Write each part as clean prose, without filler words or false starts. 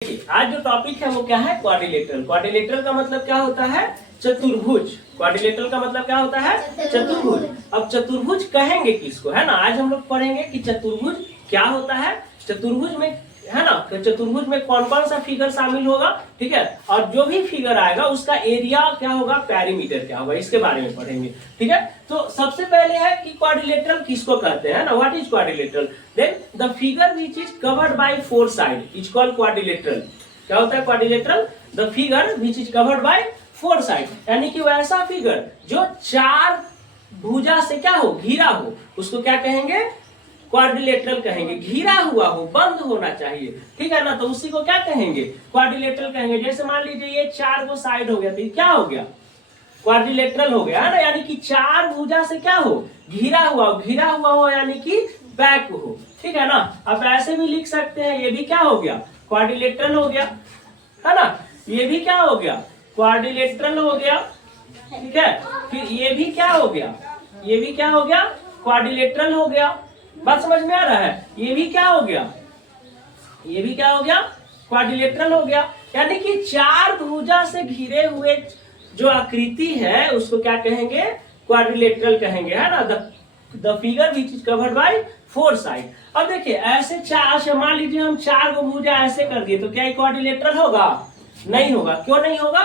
आज जो टॉपिक है वो क्या है? क्वाड्रिलेटरल। क्वाड्रिलेटरल का मतलब क्या होता है? चतुर्भुज। क्वाड्रिलेटरल का मतलब क्या होता है? चतुर्भुज। अब चतुर्भुज कहेंगे किसको, है ना? आज हम लोग पढ़ेंगे कि चतुर्भुज क्या होता है, चतुर्भुज में, है ना, तो चतुर्भुज में कौन कौन सा फिगर शामिल होगा, ठीक है, और जो भी फिगर आएगा उसका एरिया क्या होगा, पेरीमीटर क्या होगा, इसके बारे में पढ़ेंगे, ठीक है। तो सबसे पहले है कि क्वाड्रिलेटरल किसको कहते हैं ना, what is quadrilateral? Then the figure which is covered by four side is called quadrilateral. क्या होता है quadrilateral? The figure which is covered by four side, यानी कि वैसा फिगर जो चार भुजा से क्या हो, घिरा हो, उसको क्या कहेंगे? क्वाड्रिलेटरल कहेंगे। घिरा हुआ हो, बंद होना चाहिए, ठीक है ना, तो उसी को क्या कहेंगे? क्वाड्रिलेटरल कहेंगे। जैसे मान लीजिए ये चार को साइड हो गया, तो ये क्या हो गया? क्वाड्रिलेटरल हो गया, है ना, यानी कि चार भुजा से क्या हो, घिरा हुआ हो। घिरा हुआ हो यानी कि बैक हो, ठीक है ना। आप ऐसे भी लिख सकते हैं, ये भी क्या हो गया? क्वाड्रिलेटरल हो गया, है ना। ये भी क्या हो गया? क्वाड्रिलेटरल हो गया, ठीक है। फिर ये भी क्या हो गया? ये भी क्या हो गया? क्वाड्रिलेटरल हो गया। बात समझ में आ रहा है? ये भी क्या हो गया? ये भी क्या हो गया? क्वाड्रिलेटरल हो गया। यानी कि चार भुजा से घिरे हुए जो आकृति है उसको क्या कहेंगे? क्वाड्रिलेटरल कहेंगे, है ना। The figure which is covered by four side. अब देखिए ऐसे चार, मान लीजिए हम चार को भुजा ऐसे कर दिए, तो क्या ये क्वाड्रिलेटरल होगा? नहीं होगा। क्यों नहीं होगा?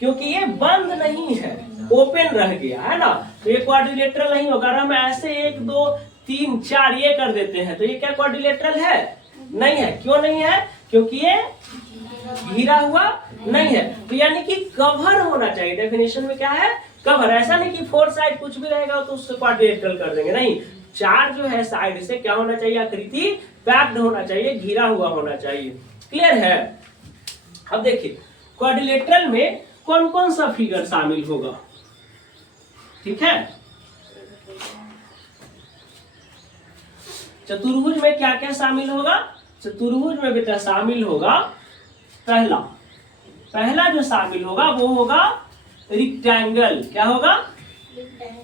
क्योंकि ये बंद नहीं है, ओपन रह गया, है ना, तो ये क्वाड्रिलेटरल नहीं होगा। हम ऐसे एक दो तीन चार ये कर देते हैं, तो ये क्या क्वाड्रिलेटरल है? नहीं है। क्यों नहीं है? क्योंकि ये घिरा हुआ नहीं है। तो यानी कि कवर होना चाहिए। डेफिनेशन में क्या है? कवर। ऐसा नहीं कि फोर साइड कुछ भी रहेगा तो उससे क्वाड्रिलेटरल कर देंगे, नहीं। चार जो है साइड से क्या होना चाहिए? आकृति पैक्ड होना चाहिए, घिरा हुआ होना चाहिए। क्लियर है? अब देखिए क्वाड्रिलेटरल में कौन कौन सा फिगर शामिल होगा, ठीक है। चतुर्भुज में क्या क्या शामिल होगा? चतुर्भुज में बेटा शामिल होगा, पहला जो शामिल होगा वो होगा रिक्टेंगल। क्या होगा?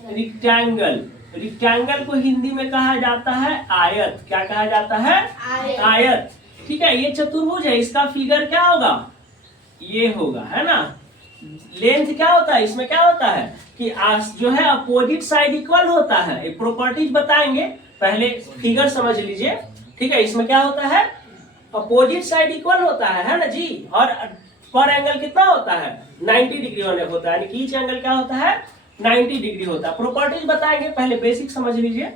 रिक्टेंगल। रिक्टेंगल को हिंदी में कहा जाता है आयत। क्या कहा जाता है? आयत, ठीक है। ये चतुर्भुज है, इसका फिगर क्या होगा? ये होगा, है ना। लेंथ क्या होता है इसमें? क्या होता है कि जो है अपोजिट साइड इक्वल होता है। एक प्रॉपर्टीज बताएंगे, पहले फिगर समझ लीजिए, ठीक है। इसमें क्या होता है? अपोजिट साइड इक्वल होता है ना जी। और पर एंगल कितना होता है? 90 डिग्री होता है, यानी कि ईच एंगल क्या होता है? 90 डिग्री होता है। प्रॉपर्टीज बताएंगे, पहले बेसिक समझ लीजिए।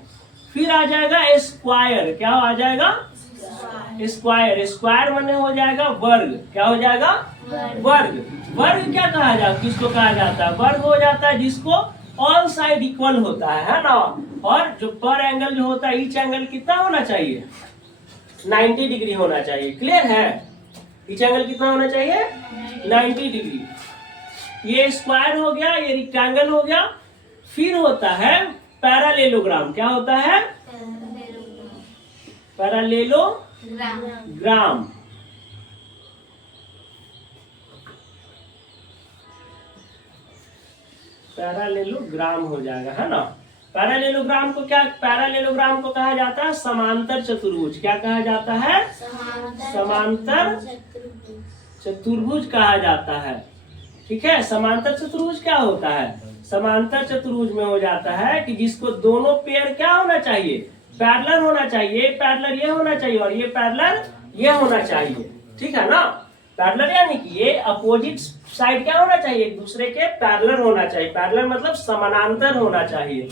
फिर आ जाएगा स्क्वायर। क्या आ जाएगा? स्क्वायर। स्क्वायर माने हो जाएगा वर्ग। क्या हो जाएगा? वर्ग। वर्ग क्या कहा जाता है? किसको कहा जाता है? वर्ग हो जाता है जिसको ऑल साइड इक्वल होता है ना। और जो पर एंगल जो होता है, ईच एंगल कितना होना चाहिए? 90 डिग्री होना चाहिए। क्लियर है? ईच एंगल कितना होना चाहिए? 90 डिग्री। ये स्क्वायर हो गया, ये रेक्टेंगल हो गया। फिर होता है पैरालेलोग्राम। क्या होता है? पैरालेलोग्राम। पैरालेलोग्राम हो जाएगा, है ना। पैरालेलोग्राम को क्या? पैरालेलोग्राम को कहा जाता है समांतर चतुर्भुज। क्या कहा जाता है? समांतर चतुर्भुज कहा जाता है, ठीक है। समांतर चतुर्भुज क्या होता है? समांतर चतुर्भुज में हो जाता है कि जिसको दोनों पेयर क्या होना चाहिए? पैरेलल होना चाहिए। पैरेलल ये होना चाहिए और ये पैरेलल ये होना चाहिए, ठीक है ना। पैरेलल यानी कि ये अपोजिट साइड क्या होना चाहिए? एक दूसरे के पैरेलल होना चाहिए। पैरेलल मतलब समानांतर होना चाहिए।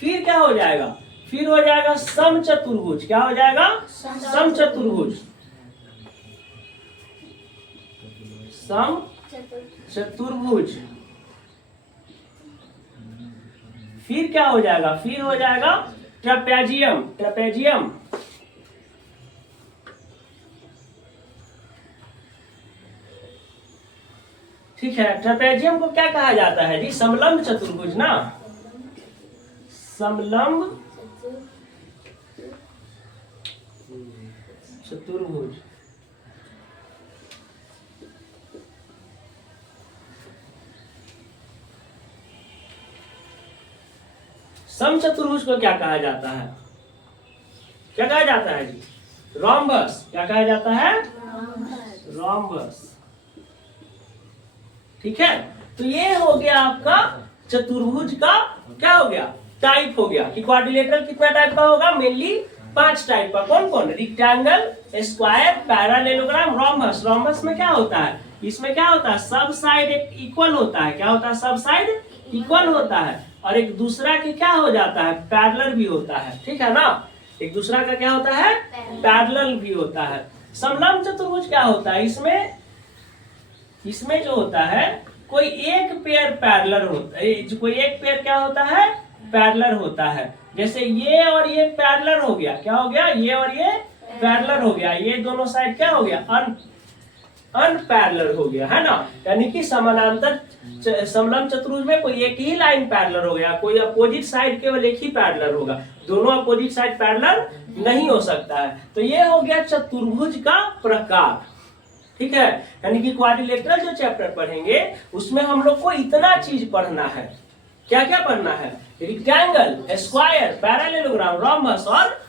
फिर क्या हो जाएगा? फिर हो जाएगा समचतुर्भुज। क्या हो जाएगा? समचतुर्भुज। समचतुर्भुज। फिर क्या हो जाएगा? फिर हो जाएगा ट्रेपेजियम। ट्रेपेजियम, ठीक है। ट्रेपेजियम को क्या कहा जाता है जी? समलंब चतुर्भुज ना। समलंब चतुर्भुज। समचतुर्भुज को क्या कहा जाता है? क्या कहा जाता है जी? रोम्बस। क्या कहा जाता है? रोम्बस। ठीक है, तो ये हो गया आपका चतुर्भुज का क्या हो गया, टाइप हो गया कि क्वाड्रिलेटरल कितना टाइप का होगा, मेनली 5 टाइप का। कौन कौन, rectangle, square, parallelogram, rhombus. Rhombus में क्या होता है, इसमें क्या होता है, सब साइड एक इक्वल होता है। क्या होता है, सब साइड इक्वल होता है और एक दूसरा के क्या हो जाता है, पैरेलल भी होता है। ठीक है ना, एक दूसरा का क्या होता है, पैरेलल भी होता है। समलंब चतुर्भुज क्या होता है, इसमें जो होता है कोई एक पेयर पैरेलल होता है, कोई एक पेयर क्या होता है, पैरेलल होता है। जैसे ये और ये पैरेलल हो गया, क्या हो गया, ये और ये पैरेलल हो गया, ये दोनों साइड क्या हो गया, अनपैरेलल हो गया, है ना। यानी कि समानांतर समलंब चतुर्भुज में कोई एक ही लाइन पैरेलल हो गया, कोई अपोजिट साइड केवल एक ही पैरेलल होगा, दोनों अपोजिट साइड पैरेलल नहीं हो सकता है। तो ये हो गया चतुर्भुज का प्रकार। ठीक है, यानी कि क्वाड्रिलेटरल जो चैप्टर पढ़ेंगे उसमें हम लोग को इतना चीज पढ़ना है। क्या क्या पढ़ना है, रेक्टेंगल, स्क्वायर, पैरालेलोग्राम, रोम्बस और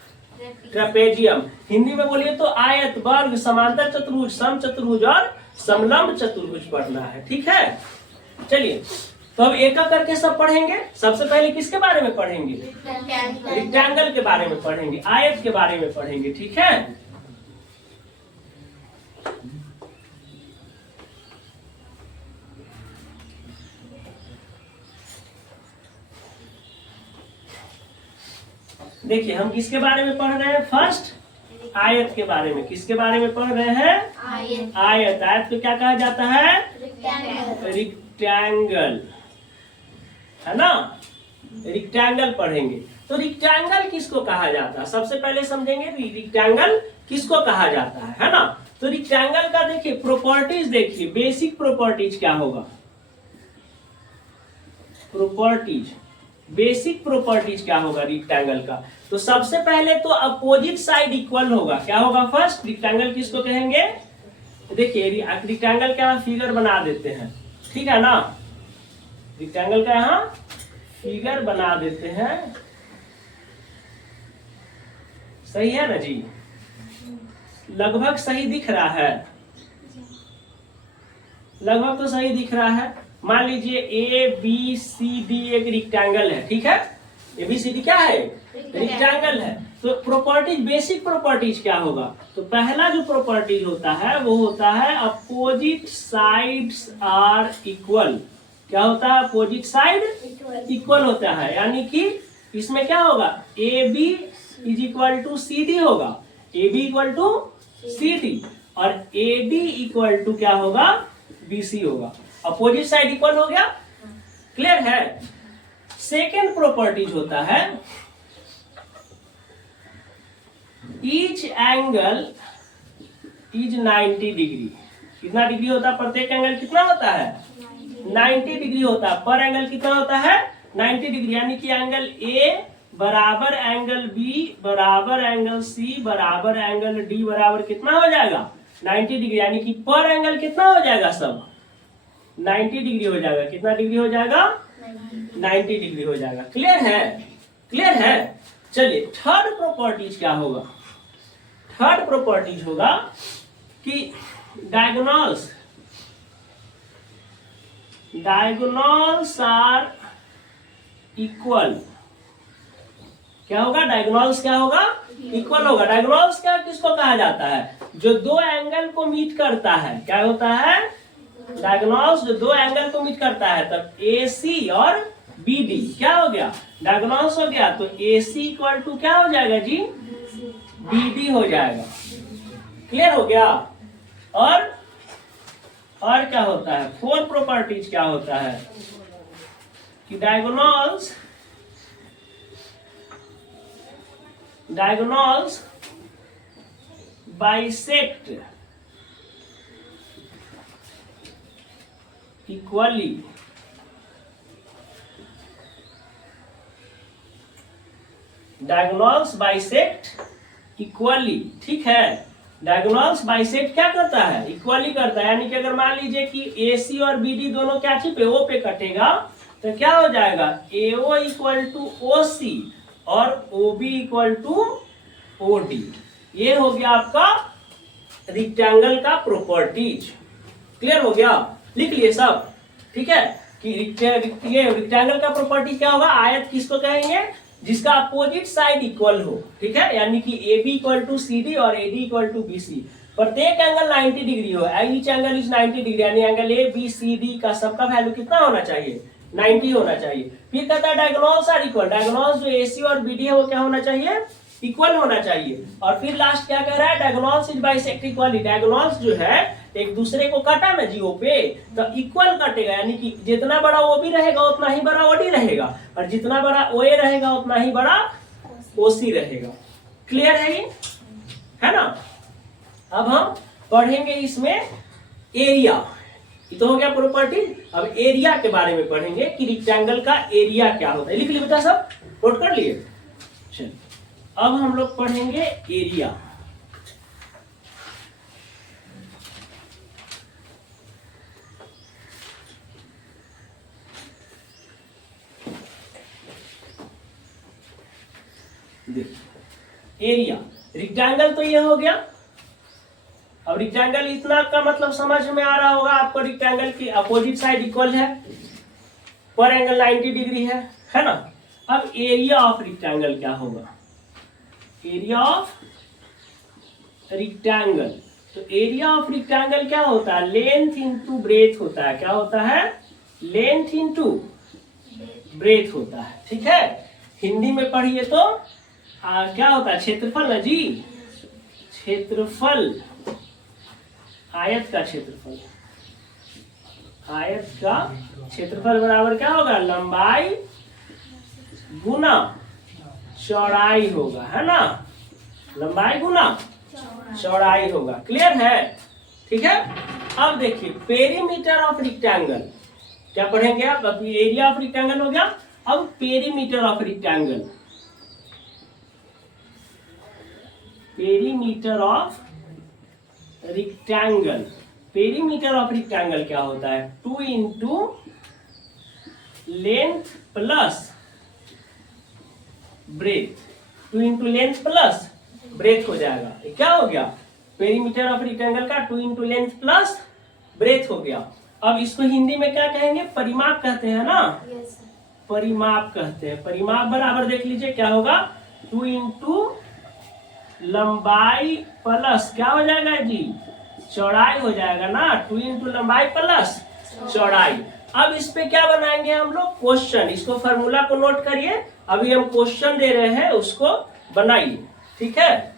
ट्रेपेजियम। हिंदी में बोलिए तो आयत, वर्ग, समांतर चतुर्भुज, समचतुर्भुज और समलंब चतुर्भुज पढ़ना है। ठीक है, चलिए तो अब एक एक करके सब पढ़ेंगे। सबसे पहले किसके बारे में पढ़ेंगे, रेक्टेंगल के बारे में पढ़ेंगे, आयत के बारे में पढ़ेंगे। ठीक है, देखिए हम किसके बारे में पढ़ रहे हैं, फर्स्ट आयत के बारे में। किसके बारे में पढ़ रहे हैं, आयत। आयत को क्या कहा जाता है, रेक्टेंगल, है ना। रेक्टेंगल पढ़ेंगे तो रेक्टेंगल किसको कहा जाता है, सबसे पहले समझेंगे रेक्टेंगल किसको कहा जाता है ना। तो रेक्टेंगल का देखिए प्रॉपर्टीज, देखिए बेसिक प्रॉपर्टीज क्या होगा, प्रॉपर्टीज, बेसिक प्रॉपर्टीज क्या होगा रेक्टेंगल का। तो सबसे पहले तो अपोजिट साइड इक्वल होगा। क्या होगा, फर्स्ट रेक्टेंगल किसको कहेंगे, देखिए रेक्टेंगल का फिगर बना देते हैं। ठीक है ना, रेक्टेंगल का यहाँ फिगर बना देते हैं, सही है ना जी, लगभग सही दिख रहा है, लगभग तो सही दिख रहा है। मान लीजिए ए बी सी डी एक रेक्टेंगल है। ठीक है, ए बी सी डी क्या है, रेक्टेंगल है। तो प्रॉपर्टीज, बेसिक प्रॉपर्टीज क्या होगा, तो पहला जो प्रॉपर्टीज होता है वो होता है अपोजिट साइड्स आर इक्वल। क्या होता है, अपोजिट साइड इक्वल होता है, यानी कि इसमें क्या होगा, A B is equal to C D होगा, A B equal to C D और ए डी इक्वल टू क्या होगा, बी सी होगा। अपोजिट साइड इक्वल हो गया, क्लियर है। सेकेंड प्रॉपर्टीज होता है ईच एंगल इज 90 डिग्री। कितना डिग्री होता है, प्रत्येक एंगल कितना होता है, 90 डिग्री होता है। पर एंगल कितना होता है, 90 डिग्री, यानी कि एंगल ए बराबर एंगल बी बराबर एंगल सी बराबर एंगल डी बराबर कितना हो जाएगा, 90 डिग्री। यानी कि पर एंगल कितना हो जाएगा, सब 90 डिग्री हो जाएगा। कितना डिग्री हो जाएगा, 90 डिग्री हो जाएगा। क्लियर है, क्लियर है। चलिए थर्ड प्रॉपर्टीज क्या होगा, थर्ड प्रॉपर्टीज होगा कि डायगोनल्स आर इक्वल। क्या होगा, डायगोनल्स क्या होगा, इक्वल होगा। डायगोनल्स क्या किसको कहा जाता है, जो दो एंगल को मीट करता है। क्या होता है, डायगोनल्स जो दो एंगल को मीट करता है। तब ए सी और बी डी क्या हो गया, डायगोनल्स हो गया। तो ए सी इक्वल टू क्या हो जाएगा जी, बी डी हो जाएगा। क्लियर हो गया। और क्या होता है, फोर प्रॉपर्टीज क्या होता है कि diagonals bisect equally. Diagonals bisect equally, ठीक है। डायगोनल्स बाइसेक्ट क्या करता है, इक्वली करता है। यानी कि अगर मान लीजिए कि ए सी और बी डी दोनों क्या चीज पे, ओ पे कटेगा, तो क्या हो जाएगा, ए O equal to O C और O B equal to O D. ये हो गया आपका रेक्टेंगल का प्रॉपर्टीज। क्लियर हो गया, लिख लिए सब, ठीक है। कि ये रेक्टेंगल का प्रॉपर्टी क्या होगा, आयत किसको कहेंगे, जिसका अपोजिट साइड इक्वल हो, ठीक है। यानी कि AB इक्वल टू CD और AD इक्वल टू BC, प्रत्येक एंगल 90 डिग्री हो, ईच एंगल इज 90 डिग्री, यानी एंगल ABCD का सबका वैल्यू कितना होना चाहिए, 90 होना चाहिए। फिर कहता है डायगोनल्स आर इक्वल, डायगोनल्स जो AC और BD है वो क्या होना चाहिए, इक्वल होना चाहिए। और फिर लास्ट क्या कह रहा है, diagonals is bisect equally, diagonals जो है एक दूसरे को काटा ना जीओ पे, तो इक्वल काटेगा, यानी कि जितना बड़ा ओ भी रहेगा उतना ही बड़ा ओडी रहेगा, और जितना बड़ा ओए रहेगा उतना ही बड़ा ओसी रहेगा। क्लियर है ये, है ना। अब हम पढ़ेंगे इसमें एरिया, ये तो हो गया प्रॉपर्टी। अब एरिया के बारे में पढ़ेंगे कि रेक्टेंगल का एरिया क्या होता है। लिख लिए बेटा, सब नोट कर लिए। चलिए अब हम लोग पढ़ेंगे एरिया। एरिया, रेक्टेंगल तो ये हो गया। अब रेक्टेंगल इतना का मतलब समझ में आ रहा होगा आपको, रेक्टेंगल की अपोजिट साइड इक्वल है, पर एंगल 90 डिग्री है ना। अब एरिया ऑफ रेक्टेंगल क्या होगा, एरिया ऑफ रेक्टेंगल, तो एरिया ऑफ रेक्टेंगल क्या होता है, लेंथ इनटू ब्रेथ होता है। क्या होता है, लेंथ इनटू ब्रेथ होता है, ठीक है। हिंदी में पढ़िए तो क्या होता है, क्षेत्रफल ना जी, क्षेत्रफल, आयत का क्षेत्रफल, आयत का क्षेत्रफल बराबर क्या होगा, लंबाई गुना चौड़ाई होगा, है ना, लंबाई गुना चौड़ाई होगा। क्लियर है, ठीक है। अब देखिए पेरीमीटर ऑफ रेक्टेंगल क्या पढ़ेंगे आप, अभी एरिया ऑफ रेक्टेंगल हो गया। अब perimeter of rectangle, perimeter of rectangle, perimeter of rectangle क्या होता है, 2 into length plus breadth, 2 into length plus breadth हो जाएगा। ये क्या हो गया, पेरीमीटर ऑफ रेक्टेंगल का 2 इंटू लेंथ प्लस ब्रेथ हो गया। अब इसको हिंदी में क्या कहेंगे, परिमाप कहते हैं ना, परिमाप कहते हैं। परिमाप बराबर देख लीजिए क्या होगा, 2 इंटू लंबाई प्लस क्या हो जाएगा जी, चौड़ाई हो जाएगा ना, 2 इंटू लंबाई प्लस चौड़ाई। अब इस पे क्या बनाएंगे हम लोग, क्वेश्चन। इसको फार्मूला को नोट करिए, अभी हम क्वेश्चन दे रहे हैं उसको बनाइए, ठीक है।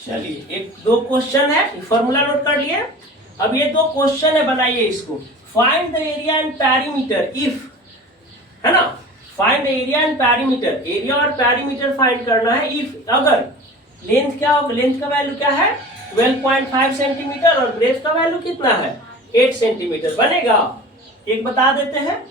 चलिए एक दो क्वेश्चन है, फॉर्मूला नोट कर लिए। अब ये दो क्वेश्चन है, बनाइए इसको। Find the area and perimeter if, है ना, find area and perimeter, area और पेरीमीटर फाइंड करना है इफ, अगर लेंथ क्या होगा, लेंथ का वैल्यू क्या है 12.5 सेंटीमीटर और ब्रेथ का वैल्यू कितना है 8 सेंटीमीटर बनेगा। एक बता देते हैं,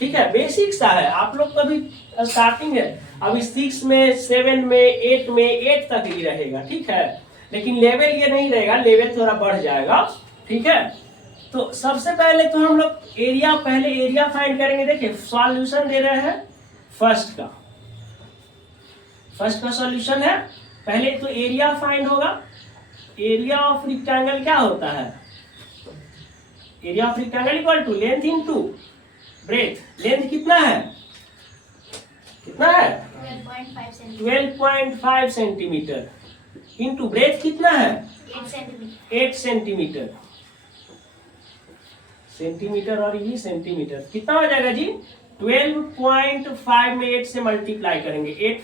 ठीक है, बेसिक सा है, आप लोग का भी स्टार्टिंग है, अभी 6 में 7 में 8 में 8 तक ही रहेगा, ठीक है। लेकिन लेवल ये नहीं रहेगा, लेवल थोड़ा बढ़ जाएगा, ठीक है। तो सबसे पहले तो हम लोग एरिया, पहले एरिया फाइंड करेंगे। देखिए सॉल्यूशन दे रहे हैं फर्स्ट का सॉल्यूशन है, पहले तो एरिया फाइंड होगा। एरिया ऑफ रेक्टेंगल क्या होता है, area of rectangle equal to length into breadth. Length कितना है, कितना है 12.5 सेंटीमीटर इंटू ब्रेथ कितना है 8 सेंटीमीटर, सेंटीमीटर और ये सेंटीमीटर कितना हो जाएगा जी 12.5 में 8 से मल्टीप्लाई करेंगे। 8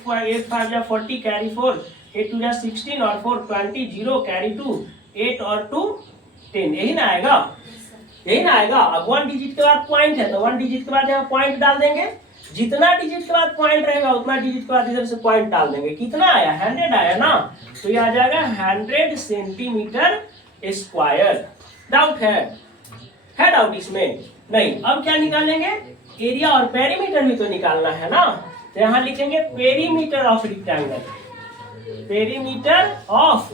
5 या 40 कैरी 4, 8 2 या 16 और 4 20, 0 कैरी 2, 8 और 2 10, यही ना आएगा। यही ना आएगा। अब 1 डिजिट के बाद पॉइंट है तो 1 डिजिट के बाद यहाँ पॉइंट डाल देंगे, जितना डिजिट के बाद पॉइंट रहेगा उतना डिजिट के बाद इधर से पॉइंट डाल देंगे। कितना आया 100 आया ना, तो ये आ जाएगा 100 सेंटीमीटर स्क्वायर। डाउट है डाउट इसमें? नहीं। अब क्या निकालेंगे, एरिया और पेरीमीटर भी तो निकालना है ना, तो यहाँ लिखेंगे perimeter of rectangle. Perimeter of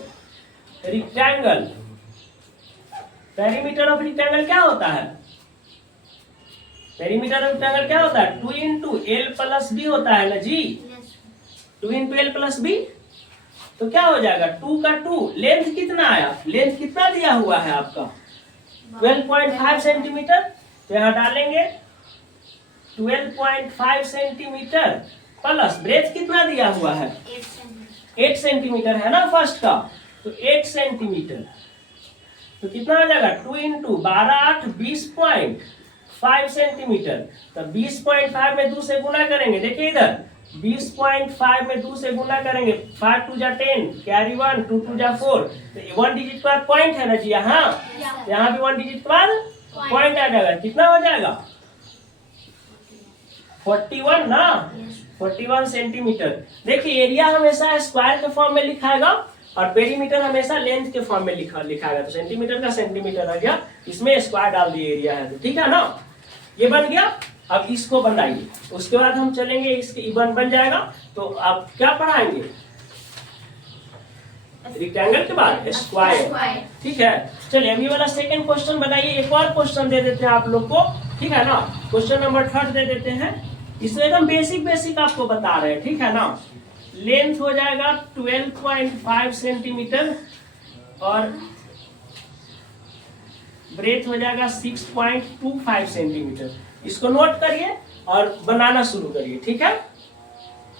rectangle, perimeter of rectangle क्या होता है, पेरीमीटर ऑफ रेक्टेंगल क्या होता है, 2 इंटू एल प्लस बी होता है ना जी, 2 इंटू एल प्लस बी। तो क्या हो जाएगा 2 का 2, लेंथ कितना आया, लेंथ कितना दिया हुआ है आपका 12.5 सेंटीमीटर, तो यहाँ डालेंगे 12.5 सेंटीमीटर प्लस ब्रेथ कितना दिया हुआ है 8 सेंटीमीटर है ना फर्स्ट का, तो 8 सेंटीमीटर, तो कितना हो जाएगा 2 इंटू 12 8 20.5 सेंटीमीटर। तो 20.5 में 2 से गुना करेंगे, देखिए इधर 20.5 में 2 से गुना करेंगे, 5 2 जा 10 कैरी 1 2 2 जा 4, तो 1 डिजिट के बाद पॉइंट है ना जी यहाँ, यहाँ भी 1 डिजिट के बाद पॉइंट आ जाएगा, कितना हो जाएगा 41 ना, 41 सेंटीमीटर। देखिए एरिया हमेशा स्क्वायर के फॉर्म में लिखाएगा और पेरीमीटर हमेशा लेंथ के फॉर्म में लिखाएगा, तो सेंटीमीटर का सेंटीमीटर आ गया, इसमें स्क्वायर डाल दिए एरिया है, तो ठीक है ना, ये बन गया। अब इसको बनाइए, उसके बाद हम चलेंगे, इसके बन जाएगा तो आप क्या पढ़ाएंगे, रेक्टेंगल के बाद स्क्वायर, ठीक है। चलिए अभी वाला सेकंड क्वेश्चन बनाइए, एक और क्वेश्चन दे देते हैं आप लोग को, ठीक है ना, क्वेश्चन नंबर 3 दे देते हैं, इसमें एकदम बेसिक आपको बता रहे हैं, ठीक है ना। लेंथ हो जाएगा 12.5 सेंटीमीटर और ब्रेथ हो जाएगा 6.25 सेंटीमीटर। इसको नोट करिए और बनाना शुरू करिए, ठीक है।